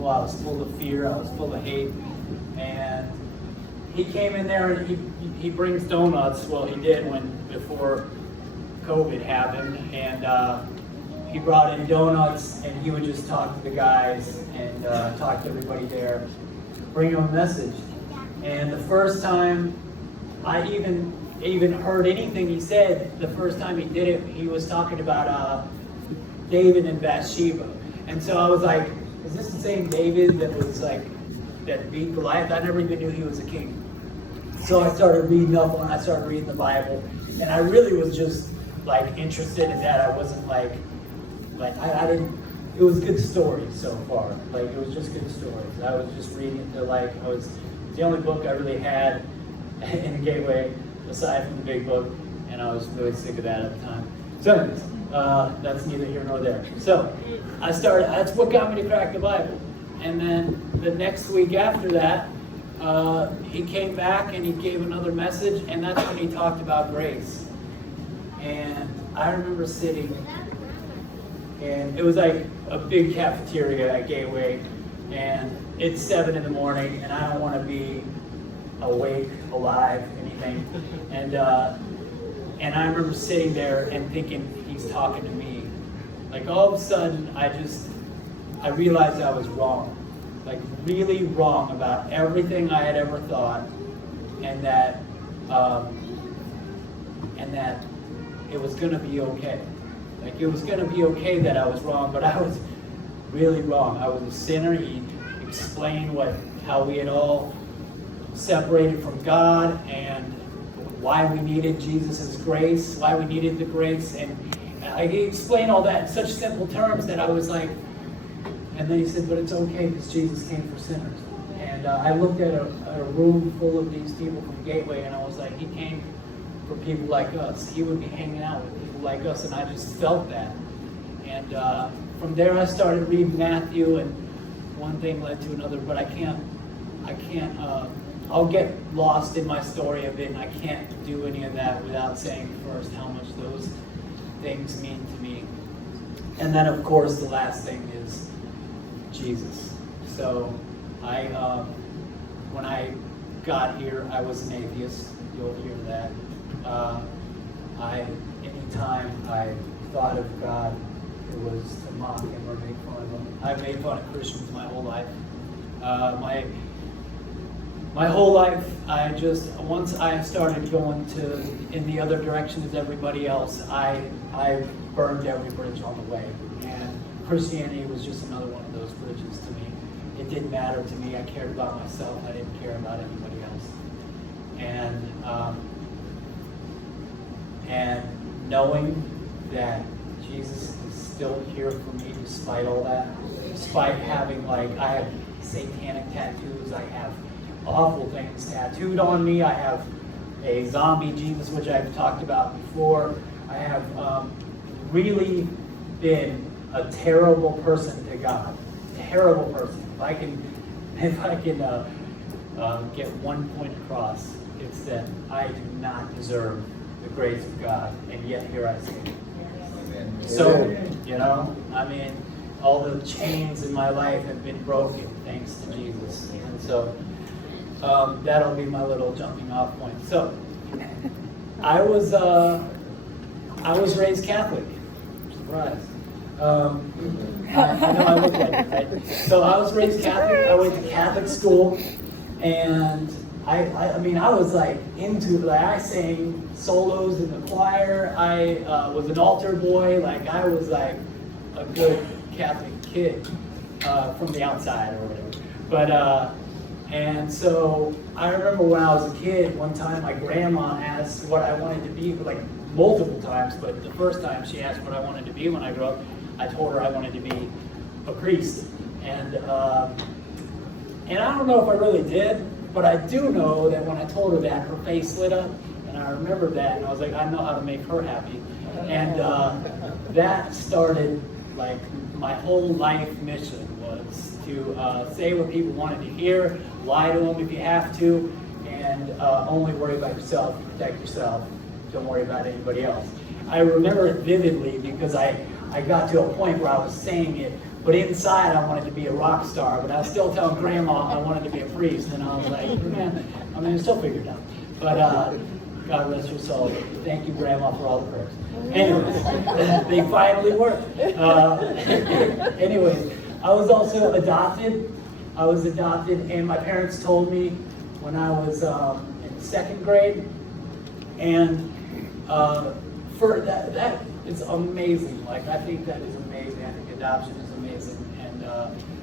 people. I was full of fear. I was full of hate. And he came in there and he brings donuts. Well, he did before COVID happened. And he brought in donuts, and he would just talk to the guys and talk to everybody there, bring them a message. And the first time I even heard anything he said, the first time he did it, he was talking about David and Bathsheba. And so I was like, is this the same David that beat Goliath? I never even knew he was a king. So I started reading up on it, I started reading the Bible, and I really was just like interested in that. I wasn't I didn't, it was good stories so far. Like, it was just good stories. I was just reading it it's the only book I really had in Gateway, aside from the big book, and I was really sick of that at the time. So anyways, that's neither here nor there. So that's what got me to crack the Bible. And then the next week after that, he came back and he gave another message, and that's when he talked about grace. And I remember sitting, and it was like a big cafeteria at Gateway, and it's 7 in the morning, and I don't want to be awake, alive, anything. And I remember sitting there and thinking, he's talking to me. Like, all of a sudden, I realized I was wrong. Like, really wrong about everything I had ever thought, and that it was going to be okay. Like, it was going to be okay that I was wrong, but I was really wrong. I was a sinner. He explained how we had all separated from God, and why we needed Jesus' grace, why we needed the grace, and he explained all that in such simple terms that I was like, and then he said, but it's okay because Jesus came for sinners. And I looked at a room full of these people from Gateway, and I was like, he came for people like us. He would be hanging out with people like us, and I just felt that. And from there I started reading Matthew, and one thing led to another, but I'll get lost in my story a bit, and I can't do any of that without saying first how much those things mean to me. And then, of course, the last thing is Jesus. So when I got here, I was an atheist. You'll hear that. Anytime I thought of God, it was to mock him or make fun of him. I've made fun of Christians my whole life. My whole life, once I started going in the other direction as everybody else, I burned every bridge on the way. And Christianity was just another one of those bridges to me. It didn't matter to me. I cared about myself. I didn't care about anybody else. And knowing that Jesus is still here for me despite all that, despite having, I have satanic tattoos, I have awful things tattooed on me, I have a zombie Jesus, which I've talked about before. I have really been a terrible person to God. Terrible person. If I can get one point across, it's that I do not deserve the grace of God, and yet here I stand. So, all the chains in my life have been broken thanks to Jesus. And so that'll be my little jumping off point. So I was raised Catholic. Surprise. I know I look like it, right? So I was raised Catholic. I went to Catholic school, and I was I sang solos in the choir. I was an altar boy. I was a good Catholic kid from the outside or whatever. But and so I remember when I was a kid, one time my grandma asked what I wanted to be, multiple times, but the first time she asked what I wanted to be when I grew up, I told her I wanted to be a priest. And I don't know if I really did, but I do know that when I told her that, her face lit up, and I remembered that, and I was like, I know how to make her happy. And that started, my whole life mission was to say what people wanted to hear, lie to them if you have to, and only worry about yourself, protect yourself, don't worry about anybody else. I remember it vividly because I got to a point where I was saying it But inside, I wanted to be a rock star. But I was still telling Grandma I wanted to be a priest. And I was like, man, I mean, I still figured it out. But God rest her soul. Thank you, Grandma, for all the prayers. Anyways, they finally worked. Anyways, I was also adopted. I was adopted, and my parents told me when I was in second grade. And for that is amazing. Like, I think that is amazing. I think adoption is amazing, and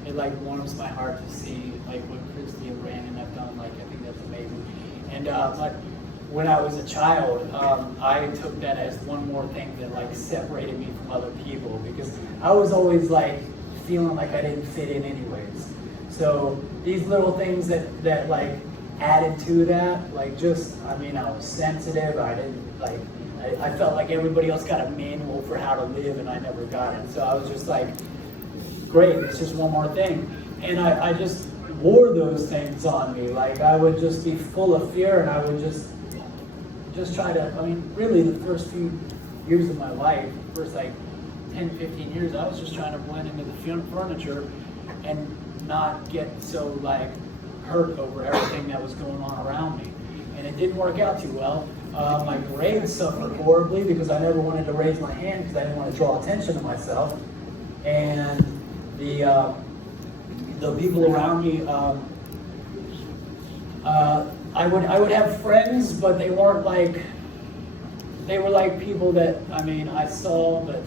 it like warms my heart to see like what Christy and Brandon have done. Like, I think that's amazing. And but when I was a child, I took that as one more thing that like separated me from other people, because I was always like feeling like I didn't fit in anyways. So these little things that like added to that, like just, I mean, I was sensitive. I didn't like, I felt like everybody else got a manual for how to live and I never got it. So I was just like, great, it's just one more thing. And I just wore those things on me. Like, I would just be full of fear, and I would just try to, I mean, really the first few years of my life, first like 10, 15 years, I was just trying to blend into the furniture and not get so like hurt over everything that was going on around me. And it didn't work out too well. My grades suffered horribly because I never wanted to raise my hand because I didn't want to draw attention to myself. And the people around me, I would have friends, but they weren't like, they were like people that, I mean, I saw, but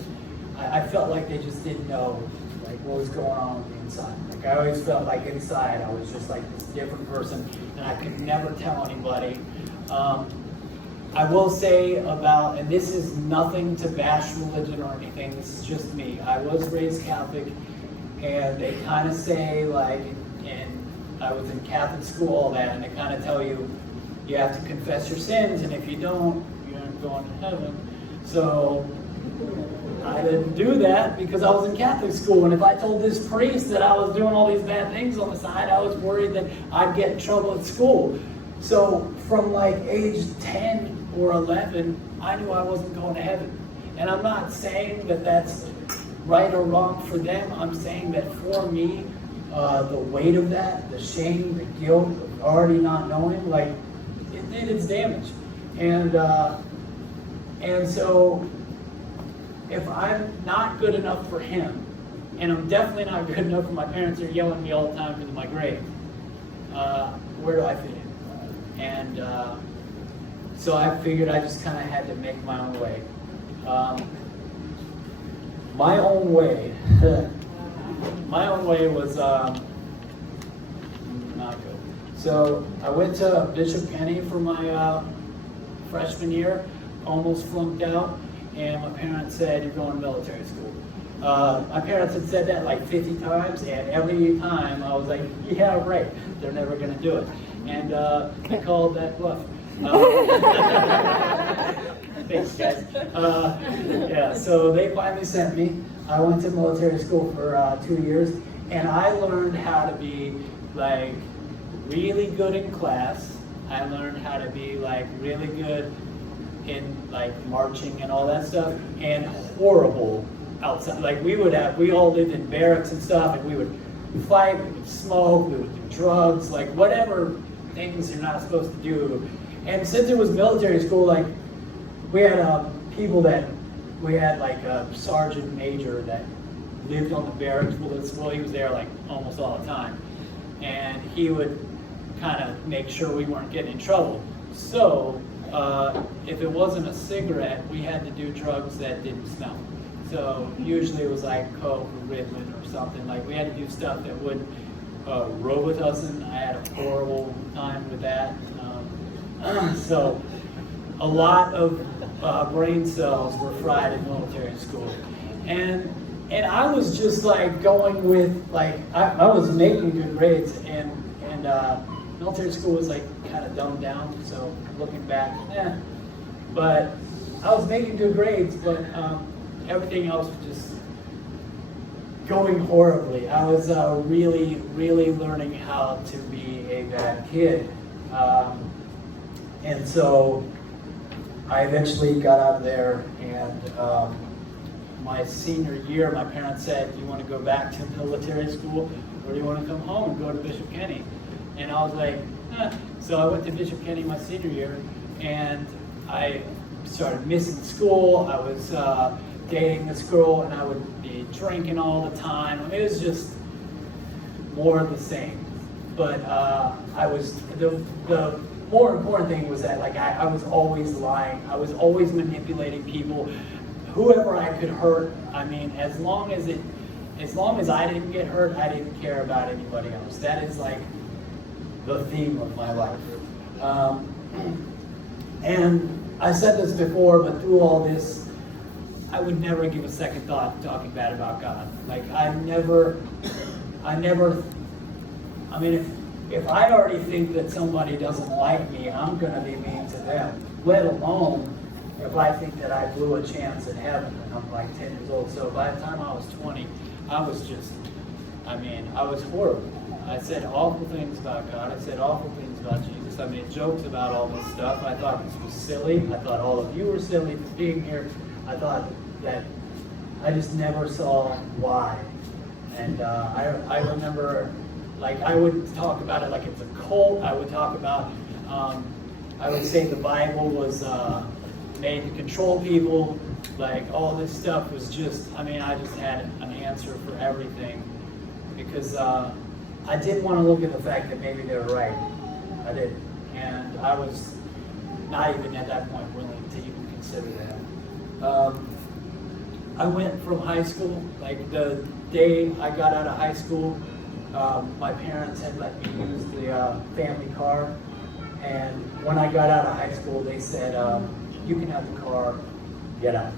I felt like they just didn't know like what was going on with the inside. Like, I always felt like inside I was just like this different person, and I could never tell anybody. I will say about, and this is nothing to bash religion or anything, this is just me. I was raised Catholic, and they kind of say like, and I was in Catholic school, all that, and they kind of tell you, you have to confess your sins, and if you don't, you aren't going to heaven. So I didn't do that because I was in Catholic school, and if I told this priest that I was doing all these bad things on the side, I was worried that I'd get in trouble at school. So from like age 10 or 11, I knew I wasn't going to heaven. And I'm not saying that that's right or wrong for them. I'm saying that for me, the weight of that, the shame, the guilt of already not knowing, like, it did its damage. And so if I'm not good enough for him, and I'm definitely not good enough for my parents, they're yelling at me all the time because of my grade, where do I fit in? And so I figured I just kind of had to make my own way. My own way, my own way was not good. So I went to Bishop Kenny for my freshman year, almost flunked out, and my parents said, you're going to military school. My parents had said that like 50 times, and every time I was like, yeah, right, they're never going to do it. And I called that bluff. Thanks, guys. Yeah, so they finally sent me. I went to military school for 2 years, and I learned how to be like really good in class. I learned how to be like really good in like marching and all that stuff, and horrible outside. Like we all lived in barracks and stuff, and we would fight, we would smoke, we would do drugs, like whatever things you're not supposed to do. And since it was military school, like we had people that, we had like a sergeant major that lived on the barracks. Well, he was there like almost all the time, and he would kind of make sure we weren't getting in trouble. So if it wasn't a cigarette, we had to do drugs that didn't smell. So usually it was like coke or Ritalin or something. Like we had to do stuff that wouldn't Robitussin. I had a horrible time with that. So a lot of brain cells were fried in military school, and I was just like going with like I was making good grades, and military school was like kind of dumbed down. So looking back, but I was making good grades, but everything else was just going horribly. I was really learning how to be a bad kid, and so I eventually got out of there, and my senior year, my parents said, "Do you want to go back to military school, or do you want to come home and go to Bishop Kenny?" And I was like, eh. So I went to Bishop Kenny my senior year, and I started missing school. I was dating this girl, and I would be drinking all the time. It was just more of the same. But I was the more important thing was that like I was always lying. I was always manipulating people, whoever I could hurt. I mean, as long as I didn't get hurt, I didn't care about anybody else. That is like the theme of my life. And I said this before, but through all this, I would never give a second thought to talking bad about God. Like I mean, if I already think that somebody doesn't like me, I'm going to be mean to them, let alone if I think that I blew a chance at heaven when I'm like 10 years old. So by the time I was 20, I was horrible. I said awful things about God. I said awful things about Jesus. I made jokes about all this stuff. I thought this was silly. I thought all of you were silly for being here. I thought that I just never saw why. And I remember, like, I would talk about it like it's a cult. I would talk about, I would say the Bible was made to control people. Like, all this stuff was just, I mean, I just had an answer for everything. Because I didn't want to look at the fact that maybe they were right. I didn't. And I was not even at that point willing to even consider that. I went from high school, like the day I got out of high school, my parents had let me use the family car. And when I got out of high school, they said, you can have the car, get out.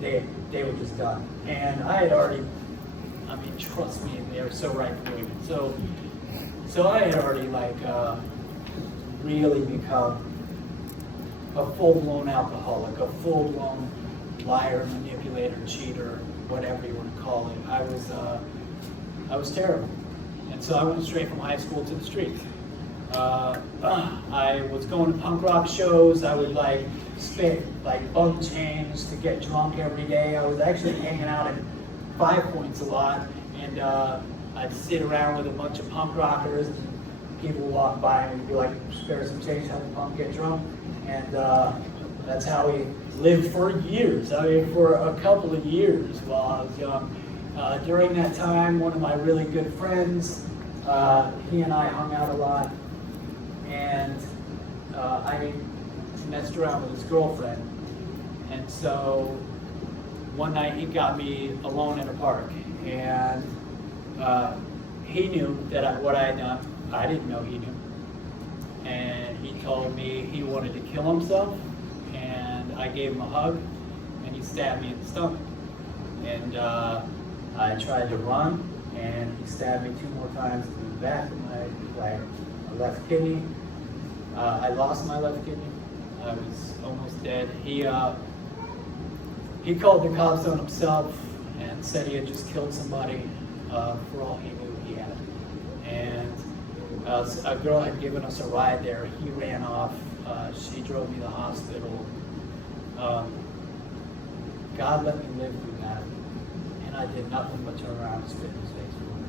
They were just done. And I had already, I mean, trust me, they were so right for doing it. So I had already like really become a full-blown alcoholic, a full-blown liar, manipulator, cheater, whatever you want to call it. I was terrible. And so I went straight from high school to the streets. I was going to punk rock shows. I would like spit like bum chains to get drunk every day. I was actually hanging out at 5 Points a lot, and I'd sit around with a bunch of punk rockers, and people would walk by and we'd be like, spare some change, have the punk get drunk. And that's how we lived for years. I mean, for a couple of years while I was young. During that time, one of my really good friends, he and I hung out a lot, and I messed around with his girlfriend. And so one night he got me alone in a park, and he knew that what I had done. I didn't know he knew. And he told me he wanted to kill himself, and I gave him a hug, and he stabbed me in the stomach. And I tried to run, and he stabbed me 2 more times in the back of my left kidney. I lost my left kidney. I was almost dead. He called the cops on himself and said he had just killed somebody. For all he knew, he had. And a girl had given us a ride there. He ran off. She drove me to the hospital. God let me live through that. And I did nothing but turn around and spit in his face for him.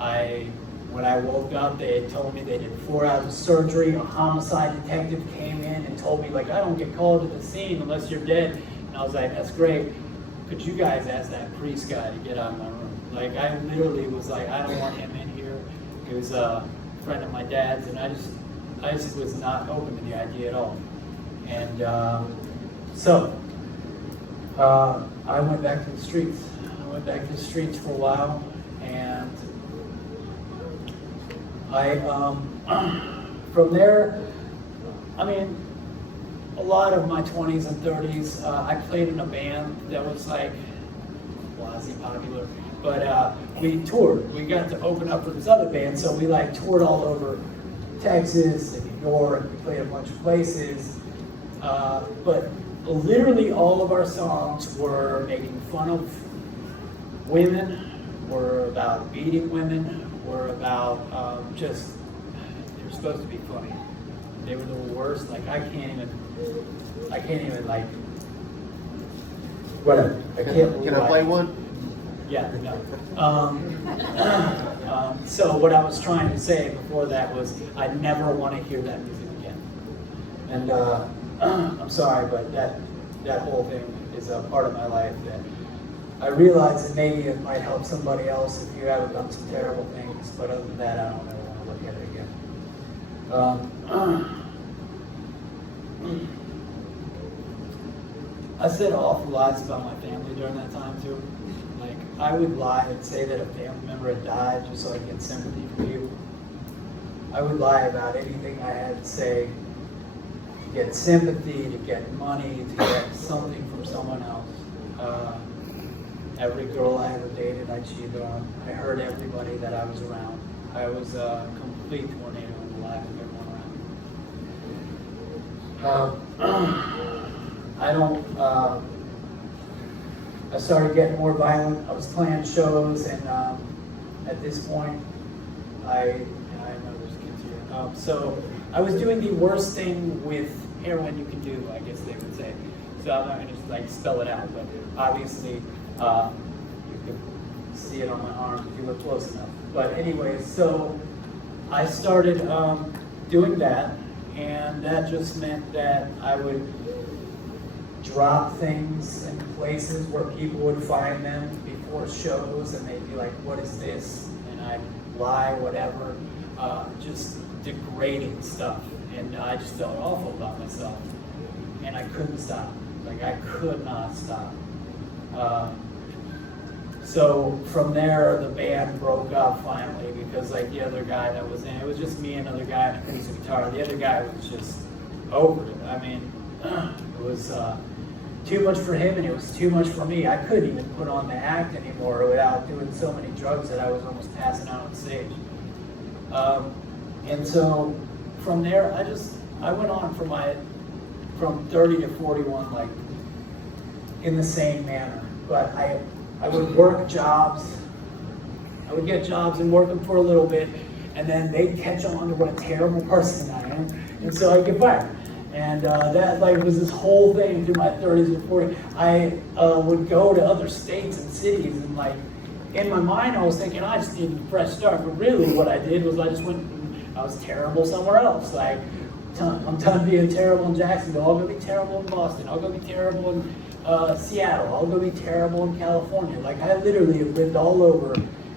And when I woke up, they had told me they did 4 hours of surgery. A homicide detective came in and told me, like, I don't get called to the scene unless you're dead. And I was like, that's great. Could you guys ask that priest guy to get out of my room? Like, I literally was like, I don't want him in here. He was a friend of my dad's, and I just was not open to the idea at all. And so I went back to the streets. I went back to the streets for a while, and from there, I mean, a lot of my 20s and 30s, I played in a band that was like quasi-popular, but we toured. We got to open up for this other band, so we like toured all over Texas and New York. We played a bunch of places, but literally all of our songs were making fun of women, were about beating women, were about they were supposed to be funny. They were the worst. Like I can't even like whatever. I can't. Can I play one? Yeah, no. So what I was trying to say before that was I never want to hear that music again. And I'm sorry, but that whole thing is a part of my life that I realize that maybe it might help somebody else if you haven't done some terrible things, but other than that, I don't ever want to look at it again. I said awful lies about my family during that time too. Like, I would lie and say that a family member had died just so I could get sympathy from you. I would lie about anything I had to say to get sympathy, to get money, to get something from someone else. Every girl I ever dated, I cheated on. I hurt everybody that I was around. I was a complete tornado in the life of everyone around. I started getting more violent. I was playing shows, and at this point, I know there's kids here. So I was doing the worst thing with heroin you can do, I guess they would say. So I'm not going to just like spell it out, but obviously you can see it on my arm if you look close enough. But anyway, so I started doing that, and that just meant that I would drop things in places where people would find them before shows, and they'd be like, what is this? And I'd lie, whatever, just degrading stuff. And I just felt awful about myself. And I couldn't stop. Like, I could not stop. So from there, the band broke up finally, because like the other guy that was in, it was just me and another guy and acoustic guitar. The other guy was just over it. I mean, it was too much for him, and it was too much for me. I couldn't even put on the act anymore without doing so many drugs that I was almost passing out on stage. And so from there, I went on from 30 to 41, like in the same manner. But I would work jobs. I would get jobs and work them for a little bit, and then they'd catch on to what a terrible person I am, and so I'd get fired. And that like was this whole thing through my 30s and 40s. I would go to other states and cities, and like in my mind I was thinking I just needed a fresh start. But really what I did was I just went and I was terrible somewhere else. Like, I'm done being terrible in Jacksonville. I'll go be terrible in Boston. I'll go be terrible in Seattle. I'll go be terrible in California. Like, I literally have lived all over,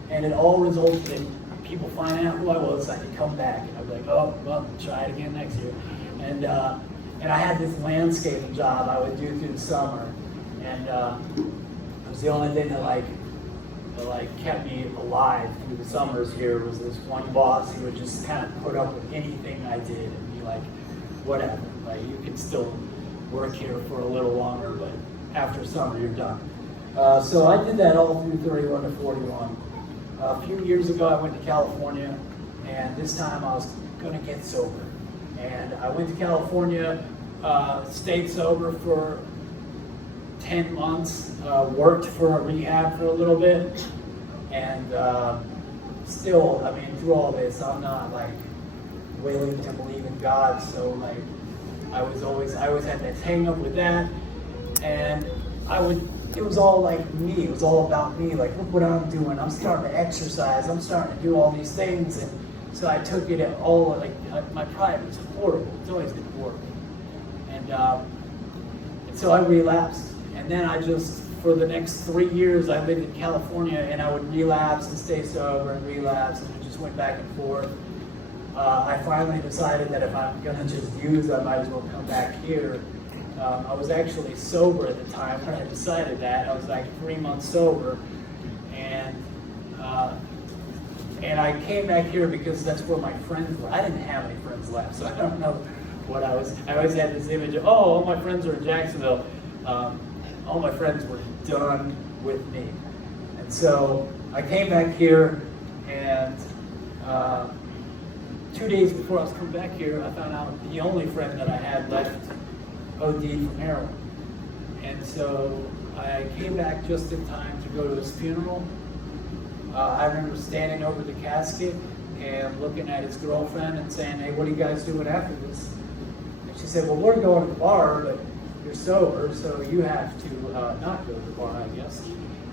and it all resulted in people finding out who I was. I could come back, and I'd be like, oh, well, try it again next year. And I had this landscaping job I would do through the summer, and it was the only thing that kept me alive through the summers here. Was this one boss who would just kind of put up with anything I did and be like, whatever, like you can still work here for a little longer, but after summer you're done. So I did that all through 31 to 41. A few years ago I went to California, and this time I was going to get sober. And I went to California, stayed sober for 10 months, worked for a rehab for a little bit, and still, I mean, through all this, I'm not like willing to believe in God, so like, I always had that hang up with that, and it was all like me, it was all about me, like, look what I'm doing, I'm starting to exercise, I'm starting to do all these things, and so I took it at all, like, my pride was horrible, it's always been horrible, and so I relapsed. And then for the next 3 years, I lived in California, and I would relapse and stay sober and relapse, and it just went back and forth. I finally decided that if I'm gonna just use, I might as well come back here. I was actually sober at the time when I decided that. I was like 3 months sober, and I came back here because that's where my friends were. I didn't have any friends left, so I don't know what I always had this image of, oh, all my friends are in Jacksonville. All my friends were done with me. And so I came back here, and 2 days before I was coming back here, I found out the only friend that I had left OD'd from heroin. And so I came back just in time to go to his funeral. I remember standing over the casket and looking at his girlfriend and saying, hey, what are you guys doing after this? And she said, well, we're going to the bar, but you're sober, so you have to not go to the bar, I guess.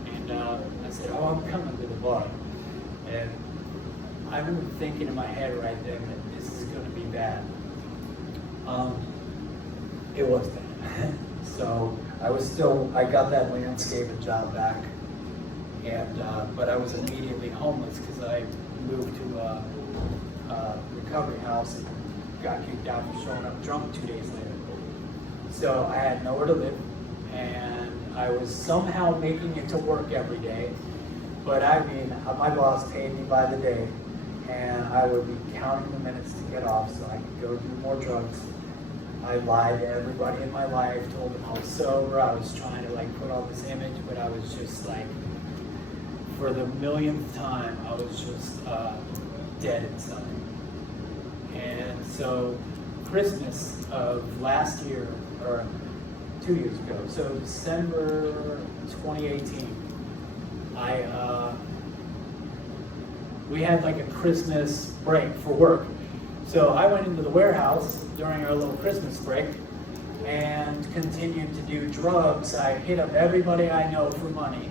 And I said, oh, I'm coming to the bar. And I remember thinking in my head right then that this is going to be bad. It was bad. So I got that landscaping job back, and but I was immediately homeless because I moved to a recovery house and got kicked out for showing up drunk 2 days later. So I had nowhere to live, and I was somehow making it to work every day. But I mean, my boss paid me by the day, and I would be counting the minutes to get off so I could go do more drugs. I lied to everybody in my life, told them I was sober. I was trying to like put on this image, but I was just like, for the millionth time, I was just dead inside. And so Christmas of last year, or 2 years ago, so December 2018, we had like a Christmas break for work. So I went into the warehouse during our little Christmas break and continued to do drugs. I hit up everybody I know for money,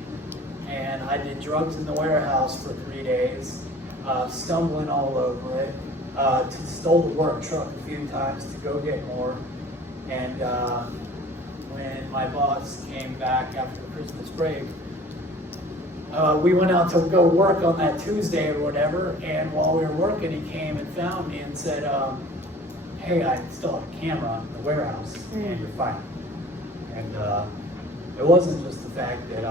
and I did drugs in the warehouse for 3 days, stumbling all over it. Stole the work truck a few times to go get more. And when my boss came back after Christmas break, we went out to go work on that Tuesday or whatever, and while we were working, he came and found me and said, hey, I still have a camera in the warehouse, and you're fine. And it wasn't just the fact that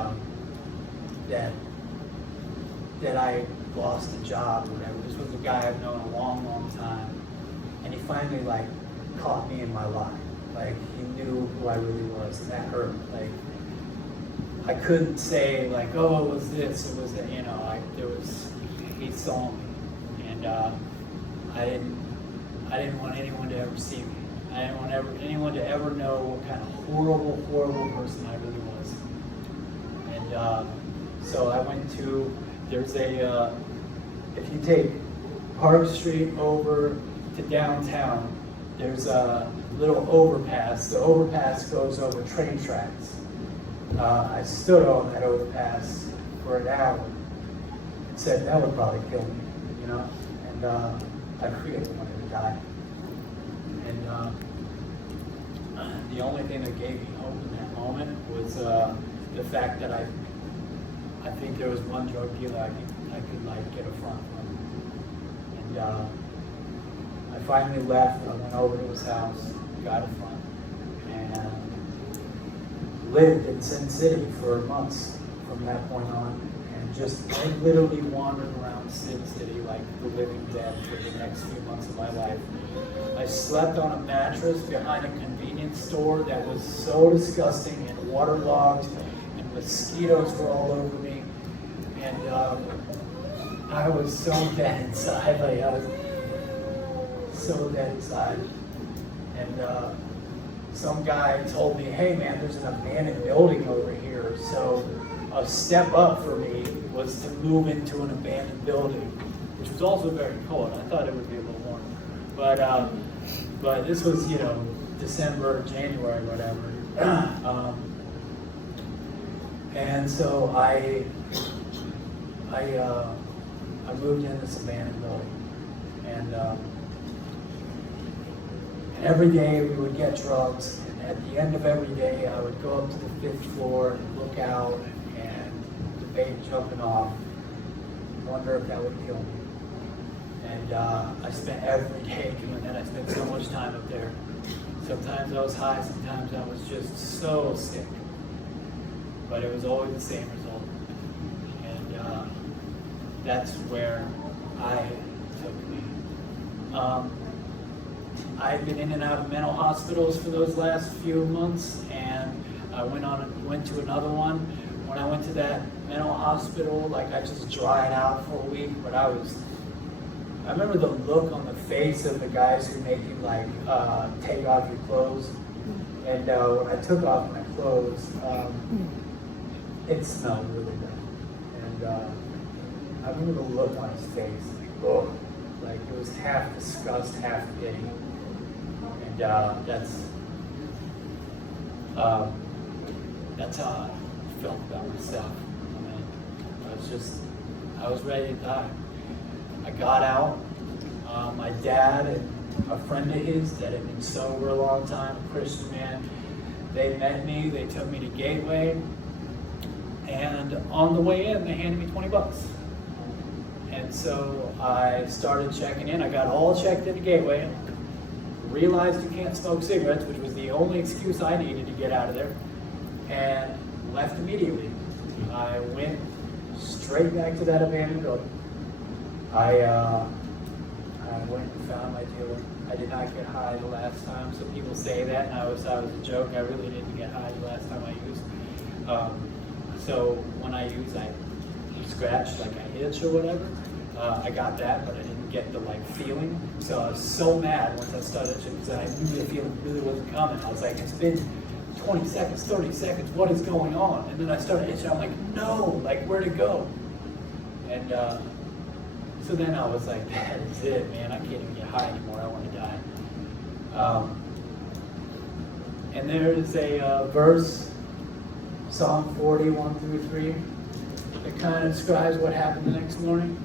I lost a job or whatever. This was a guy I've known a long, long time, and he finally like caught me in my lie. Like, he knew who I really was, and that hurt. Like, I couldn't say like, oh, it was this, it was that, you know, he saw me, and I didn't want anyone to ever see me. I didn't want anyone to ever know what kind of horrible, horrible person I really was. And so I went to, there's a, if you take Park Street over to downtown, there's a little overpass. The overpass goes over train tracks. I stood on that overpass for an hour and said that would probably kill me, you know? And I really wanted to die. And the only thing that gave me hope in that moment was the fact that I think there was one drug dealer I could like get a front from. And I finally left. I went over to his house, got a front, and lived in Sin City for months from that point on, and just I literally wandered around Sin City like the living dead for the next few months of my life. I slept on a mattress behind a convenience store that was so disgusting and waterlogged, and mosquitoes were all over me, and I was so dead inside. Like, I was so dead inside. And some guy told me, hey man, there's an abandoned building over here. So a step up for me was to move into an abandoned building, which was also very cold. I thought it would be a little warmer. But this was, you know, December, January, whatever. And so I moved in this abandoned building. And every day we would get drugs, and at the end of every day I would go up to the 5th floor and look out and debate jumping off, wonder if that would kill me. And I spent every day doing that. I spent so much time up there. Sometimes I was high, sometimes I was just so sick. But it was always the same result. And that's where I took me. I've been in and out of mental hospitals for those last few months, and I went to another one. When I went to that mental hospital, like I just dried out for a week, but I remember the look on the face of the guys who make you like take off your clothes. And when I took off my clothes, it smelled really bad. And I remember the look on his face, like it was half disgust, half pity. And That's how I felt about myself. I mean, I was ready to die. I got out. My dad and a friend of his that had been sober a long time, a Christian man, they met me, they took me to Gateway, and on the way in, they handed me 20 bucks. And so I started checking in. I got all checked into Gateway, realized you can't smoke cigarettes, which was the only excuse I needed to get out of there, and left immediately. I went straight back to that abandoned building. I went and found my dealer. I did not get high the last time. So people say that, and I was a joke. I really didn't get high the last time I used. So when I use, I scratch like a hitch or whatever. I got that, but I didn't get the feeling. So I was so mad once I started because I knew the feeling really wasn't coming. I was like, it's been 20 seconds, 30 seconds. What is going on? And then I started itching. I'm like, no, where'd it go? And so then I was like, that is it, man. I can't even get high anymore. I want to die. And there is a verse, Psalm 40, 1 through 3, that kind of describes what happened the next morning.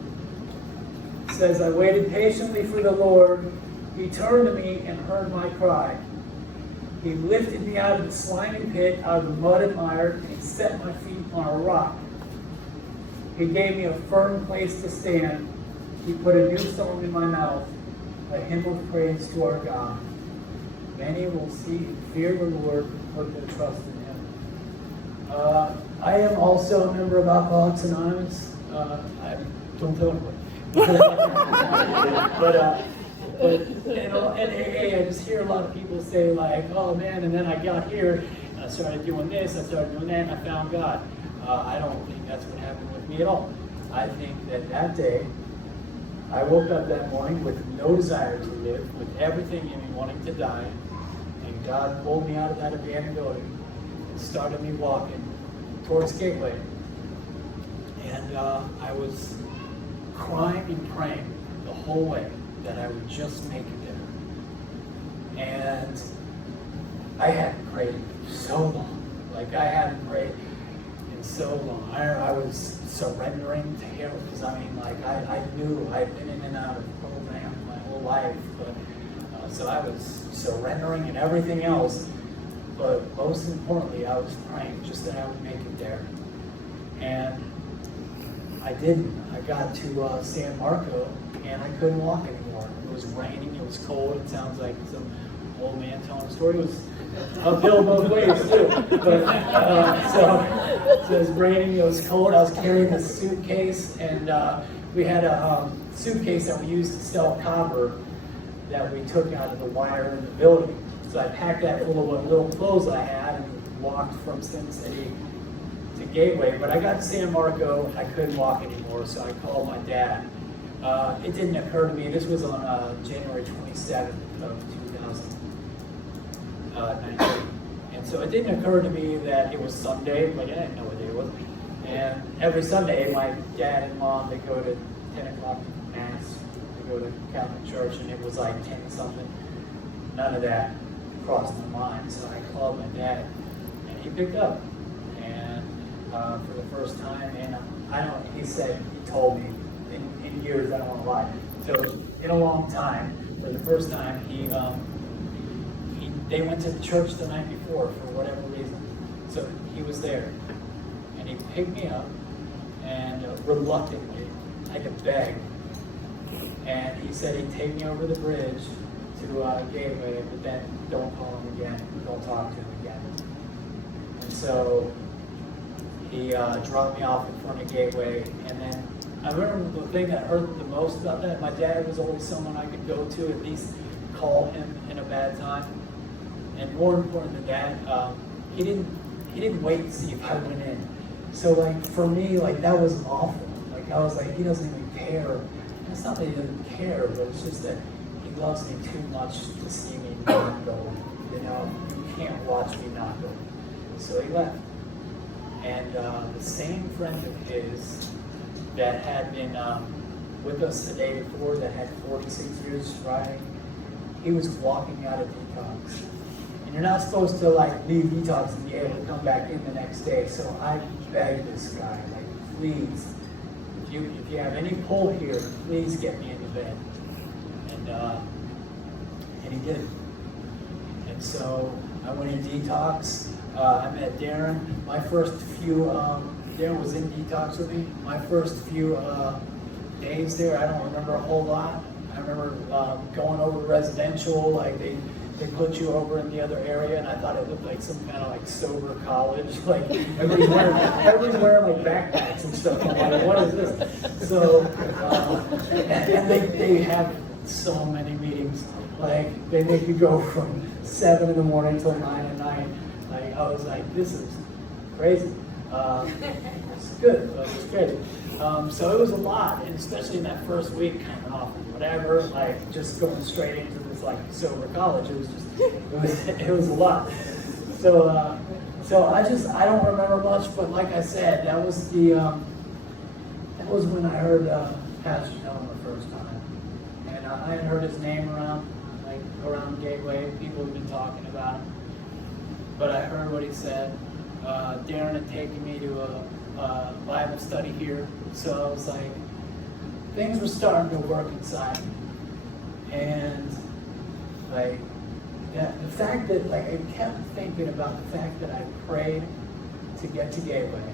It says, I waited patiently for the Lord. He turned to me and heard my cry. He lifted me out of the slimy pit, out of the mud and mire, and he set my feet on a rock. He gave me a firm place to stand. He put a new song in my mouth, a hymn of praise to our God. Many will see and fear the Lord and put their trust in Him. I am also a member of Alcoholics Anonymous. I don't tell anybody. but in AA, I just hear a lot of people say oh man, and then I got here, and I started doing this, I started doing that, and I found God. I don't think that's what happened with me at all. I think that day, I woke up that morning with no desire to live, with everything in me wanting to die, and God pulled me out of that abandoned building and started me walking towards Gateway. And I was crying and praying the whole way that I would just make it there. And I hadn't prayed in so long. I hadn't prayed in so long. I was surrendering to Him because I knew I'd been in and out of programs my whole life, but so I was surrendering and everything else. But most importantly, I was praying just that I would make it there, and I didn't. I got to San Marco and I couldn't walk anymore. It was raining. It was cold. It sounds like some old man telling a story. It was uphill both ways too. But so it was raining. It was cold. I was carrying a suitcase, and we had a suitcase that we used to sell copper that we took out of the wire in the building. So I packed that full of what little clothes I had and walked from Sin City to Gateway. But I got to San Marco. I couldn't walk anymore, so I called my dad. It didn't occur to me. This was on January 27th of 2019. And so it didn't occur to me that it was Sunday. I didn't know what day it was. And every Sunday, my dad and mom, they go to 10 o'clock Mass. They go to Catholic Church, and it was 10 something. None of that crossed my mind. So I called my dad, and he picked up. And for the first time, and he told me in years, I don't want to lie. So in a long time, for the first time, they went to the church the night before for whatever reason. So he was there, and he picked me up, and reluctantly, I had to beg. And he said he'd take me over the bridge to Gateway, but then don't call him again, don't talk to him again. And so he dropped me off in front of Gateway, and then I remember the thing that hurt the most about that, my dad was always someone I could go to, at least call him in a bad time. And more important than that, he didn't wait to see if I went in. So for me, that was awful. I was he doesn't even care. And it's not that he doesn't care, but it's just that he loves me too much to see me not go. You can't watch me not go. So he left. And the same friend of his that had been with us the day before, that had 46 years riding, he was walking out of detox. And you're not supposed to like leave detox and be able to come back in the next day. So I begged this guy, like, please, if you have any pull here, please get me into bed. And he did. And so I went in detox. I met Darren. My first few, Darren was in detox with me. My first few days there, I don't remember a whole lot. I remember going over to residential, like they put you over in the other area, and I thought it looked like some kind of like sober college. Like everybody's wearing like backpacks and stuff. I'm like, what is this? So, and they have so many meetings. Like they make you go from 7 in the morning till 9 at night. Like I was like, this is crazy. It's good. It was crazy. So it was a lot, and especially in that first week, coming off of whatever, like just going straight into this like sober college. It was a lot. So I don't remember much, but like I said, that was when I heard Pastor tell him the first time, and I had heard his name around Gateway. People had been talking about him, but I heard what he said. Darren had taken me to a Bible study here, so I was like, things were starting to work inside me. And like the fact that like I kept thinking about the fact that I prayed to get to Gateway,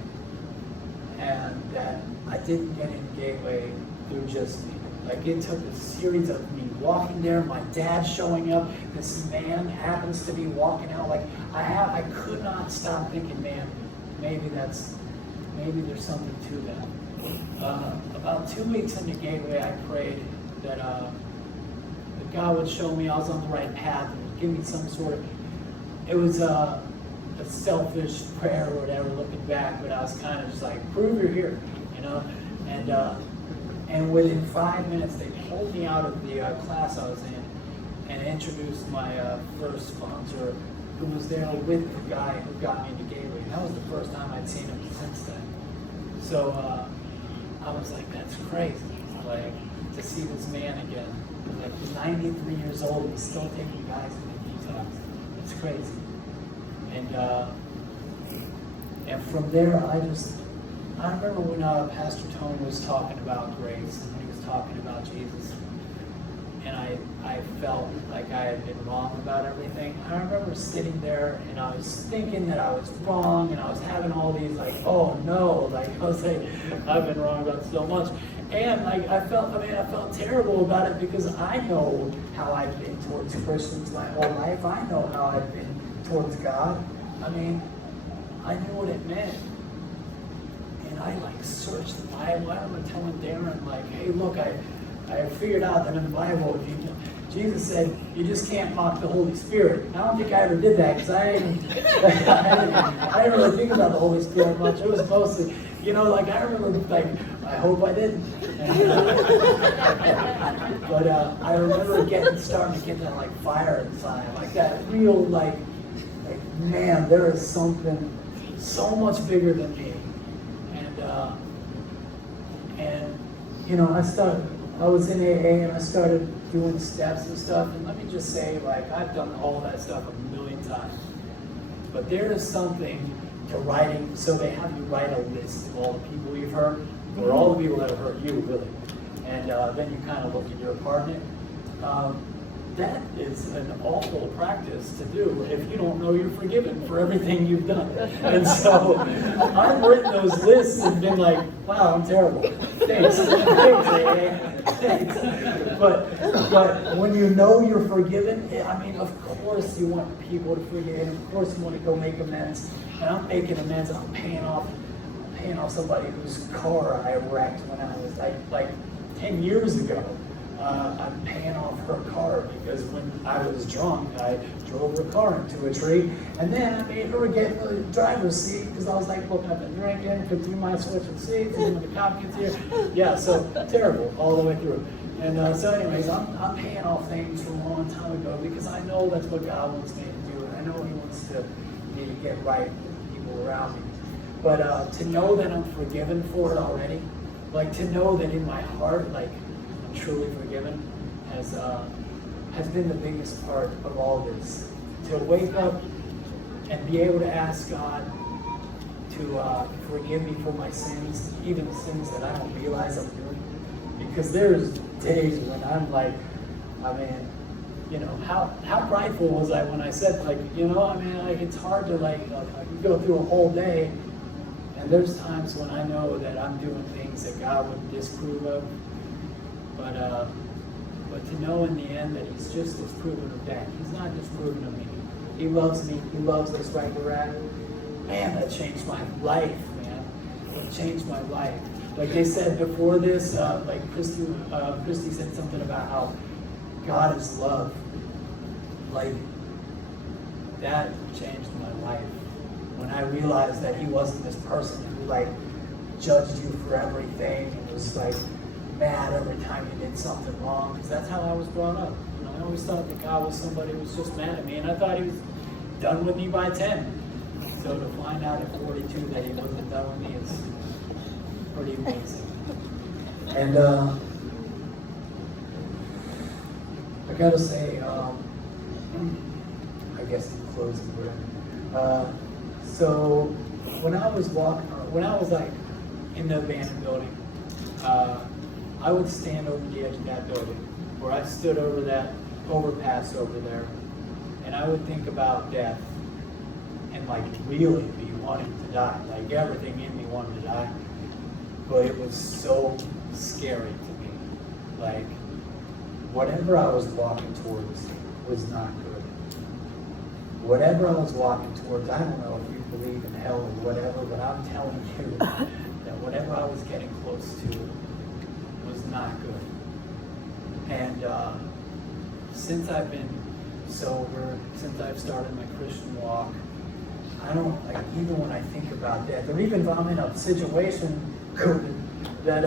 and that I didn't get into Gateway through just me. Like it took a series of me walking there, my dad showing up, this man happens to be walking out. Like I could not stop thinking, man, maybe there's something to that. About 2 weeks into Gateway, I prayed that God would show me I was on the right path and give me some sort of, it was a selfish prayer or whatever looking back, but I was kind of just like, prove you're here, you know? And within 5 minutes, they pulled me out of the class I was in and introduced my first sponsor, who was there with the guy who got me into Gateway. And that was the first time I'd seen him since then. So I was like, that's crazy. Like, to see this man again. Like, he's 93 years old, he's still taking guys into detox. It's crazy. And from there, I remember when Pastor Tony was talking about grace, and he was talking about Jesus, and I felt like I had been wrong about everything. I remember sitting there, and I was thinking that I was wrong, and I was having all these like, oh no, like I was like, I've been wrong about so much. And like I felt terrible about it because I know how I've been towards Christians my whole life. I know how I've been towards God. I mean, I knew what it meant. And I like searched the Bible. I remember telling Darren, like, hey, look, I figured out that in the Bible, Jesus said, you just can't mock the Holy Spirit. I don't think I ever did that because I didn't really think about the Holy Spirit much. It was mostly, like I remember, like, I hope I didn't. But I remember starting to get that like fire inside, like that real like man, there is something so much bigger than me. I was in AA and I started doing steps and stuff, and let me just say, like, I've done all that stuff a million times. But there is something to writing, so they have you write a list of all the people you've hurt, or all the people that have hurt you, really. And then you kind of look at your apartment. That is an awful practice to do if you don't know you're forgiven for everything you've done. And so I've written those lists and been like, wow, I'm terrible. Thanks. Thanks. But when you know you're forgiven, I mean, of course you want people to forgive, and of course you want to go make amends. And I'm making amends. I'm paying off somebody whose car I wrecked when I was like 10 years ago. I'm paying off her car because when I was drunk, I drove her car into a tree, and then I made her get in the driver's seat because I was like, look, I've been drinking, could you mind switching seats, and when the cop gets here, yeah, so terrible all the way through. And so anyways, I'm paying off things from a long time ago because I know that's what God wants me to do, and I know He wants me to get right with people around me. But to know that I'm forgiven for it already, like to know that in my heart, like, truly forgiven has been the biggest part of all this. to wake up and be able to ask God to forgive me for my sins, even the sins that I don't realize I'm doing. Because there's days when I'm like, I mean, you know, how prideful was I when I said, like, you know, I mean, like, it's hard to, like, I can go through a whole day, and there's times when I know that I'm doing things that God would disapprove of, but to know in the end that He's just disproving of that. He's not disproving of me. He loves me. He loves us right where we're at. Man, that changed my life, man. It changed my life. Like they said before this, like Christy said something about how God is love. Like, that changed my life. When I realized that He wasn't this person who, like, judged you for everything and was, like, mad every time you did something wrong. Because that's how I was brought up. You know, I always thought that God was somebody who was just mad at me, and I thought He was done with me by 10. So to find out at 42 that He wasn't done with me is pretty amazing. And I gotta say, I guess in closing, so when I was like in the abandoned building, I would stand over the edge of that building, where I stood over that overpass over there, and I would think about death, and like really be wanting to die. Like everything in me wanted to die, but it was so scary to me. Like, whatever I was walking towards was not good. Whatever I was walking towards, I don't know if you believe in hell or whatever, but I'm telling you that whatever I was getting close to was not good. And since I've been sober, since I've started my Christian walk, I don't, like, even when I think about death, or even if I'm in a situation that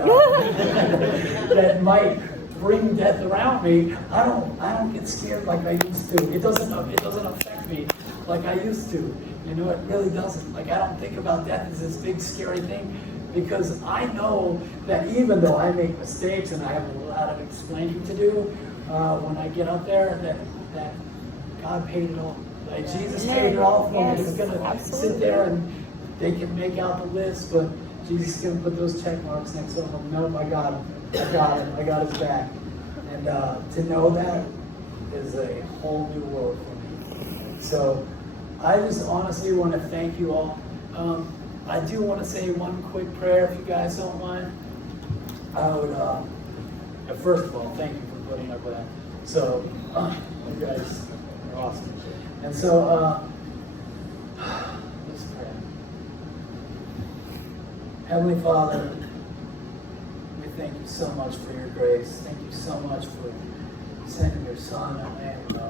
that might bring death around me, I don't get scared like I used to. It doesn't affect me like I used to. You know, it really doesn't. Like, I don't think about death as this big scary thing, because I know that even though I make mistakes and I have a lot of explaining to do, when I get up there, that God paid it all. Like, Jesus paid it all for me. He's gonna sit there and they can make out the list, but Jesus is gonna put those check marks next to him. Nope, I got him. I got his back. And to know that is a whole new world for me. So I just honestly want to thank you all. I do want to say one quick prayer, if you guys don't mind. I would, first of all, thank you for putting up with that. So, you guys are awesome. And so, let's pray. Heavenly Father, we thank you so much for your grace. Thank you so much for sending your Son. And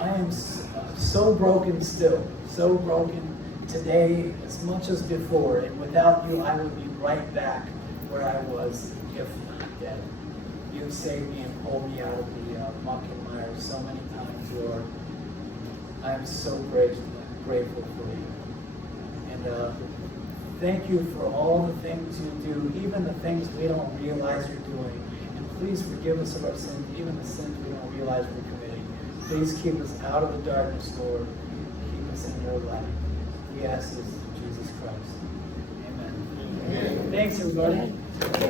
I am so broken still, so broken today as much as before. And without you, I would be right back where I was, if not dead. You saved me and pulled me out of the muck and mire so many times, Lord. I am so grateful for you. And thank you for all the things you do, even the things we don't realize you're doing. And please forgive us of our sins, even the sins we don't realize we're committing. Please keep us out of the darkness, Lord. Keep us in your light. We ask this in Jesus Christ. Amen. Thanks, everybody.